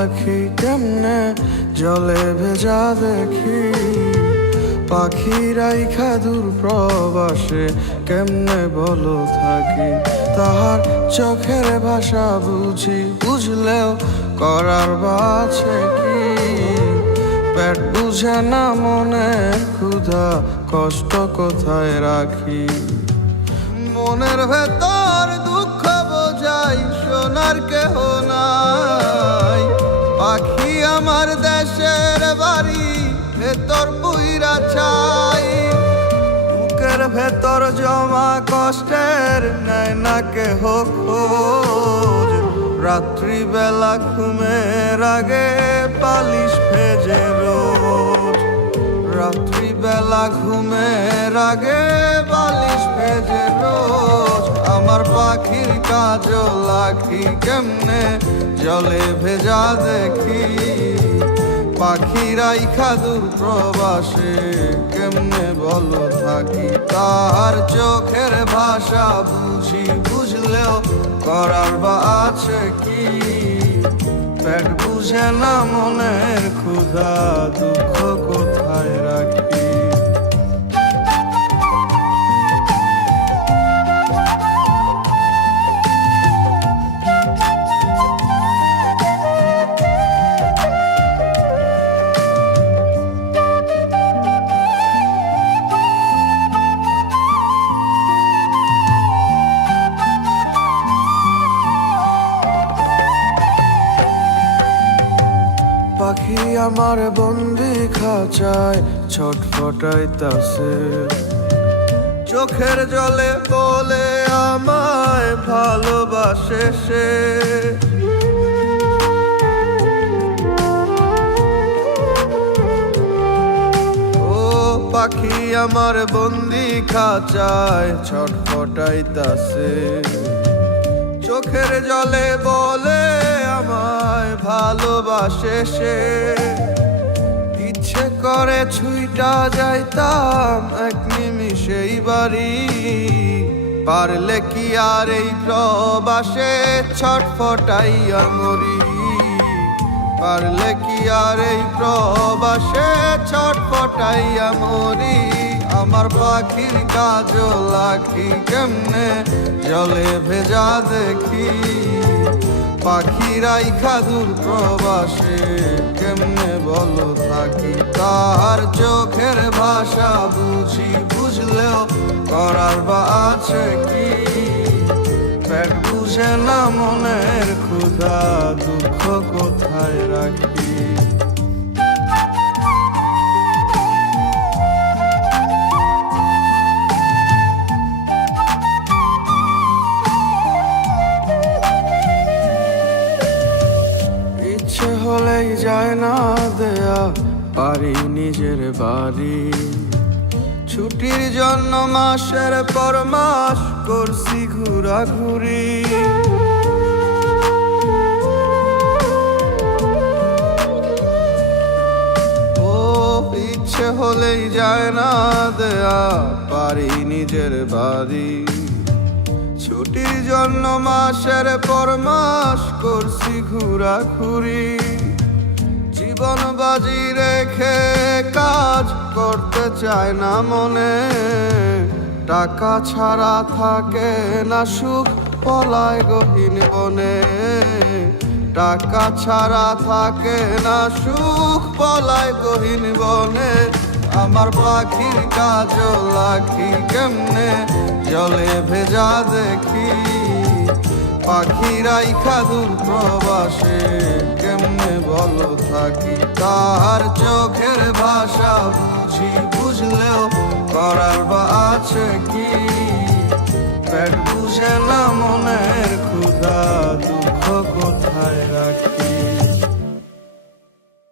লাখি কেমনে জলে ভেজা দেখি। পাখিরাই খাদুর প্রবাসে কেমনে বলো থাকি। তাহার চোখের ভাষা বুঝি, বুঝলেও করার বাছে কি। পেট বুঝে না মনের ক্ষুধা, কষ্ট কোথায় রাখি। মনের ভেতর দুঃখ বোঝাই, সোনার কেহ নাই। পাখি আমার দেশের বাড়ি, ভেতর পুইরা চাই। বুকের ভেতর জমা কষ্টের নেয় না কেহ খোঁজ। রাত্রিবেলা ঘুমের আগে পালিশ ভেজে রোজ। রাত্রিবেলা ঘুমের আগে বালিশ ভেজে রোজ। আমার পাখির কাজও লাখি কেমনে জলে ভেজা দেখি। পাখিরাই খাদুর প্রবাসে কেমনে বলো থাকি। তার চোখের ভাষা বুঝি, বুঝলেও করার বা আছে কি। পেট বুঝে না মনের ক্ষুধা, দুঃখ কোথায় রাখি। পাখি আমার বন্দি খাঁচায় ছটফটাইতাছে। চোখের জলে বলে আমায় ভালোবাসে সে। ও পাখি আমার বন্দি খাঁচায় ছটফটাইতাছে। চোখের জলে বলে আমায় ভালোবাসে সে। ইচ্ছে করে ছুঁইটা যাইতাম এক নিমিষেই বাড়ি। পারলে কি আর এই প্রবাসে ছটফটাইয়া মরি। পারলে কি আর এই প্রবাসে ছটফটাইয়া মরি। আমার পাখির কাজও লাখি কেমনে জলে ভেজা দেখি। পাখিরাই খাদুর প্রবাসে কেমনে বলো থাকি। তার চোখের ভাষা বুঝি, বুঝলেও করার বা আছে কি। পেট বুঝে না মনের ক্ষুধা, দুঃখ কোথায় রাখি। ইচ্ছে হলেই যায় না দেয়া পারি নিজের বাড়ি। ছুটির জন্য মাসের পর মাস করছি ঘোরাঘুরি। ও ইচ্ছে হলেই যায় না দেয়া পারি নিজের বাড়ি। ছুটির জন্য মাসের পর মাস করছি ঘোরাঘুরি। জীবন বাজি রেখে কাজ করতে চায় না মনে। টাকা ছাড়া থাকে না সুখ পলায় গহীন বনে। টাকা ছাড়া থাকে না সুখ পলায় গহীন বনে। আমার পাখির কাজও লাখি কেমনে জলে ভেজা দেখি। পাখিরাই খাদুর প্রবাসে কেমনে বলো থাকি। তার চোখের ভাষা বুঝি, বুঝলেও করার বা আছে কি। পেট বুঝে না মনের ক্ষুধা, দুঃখ কোথায় রাখি।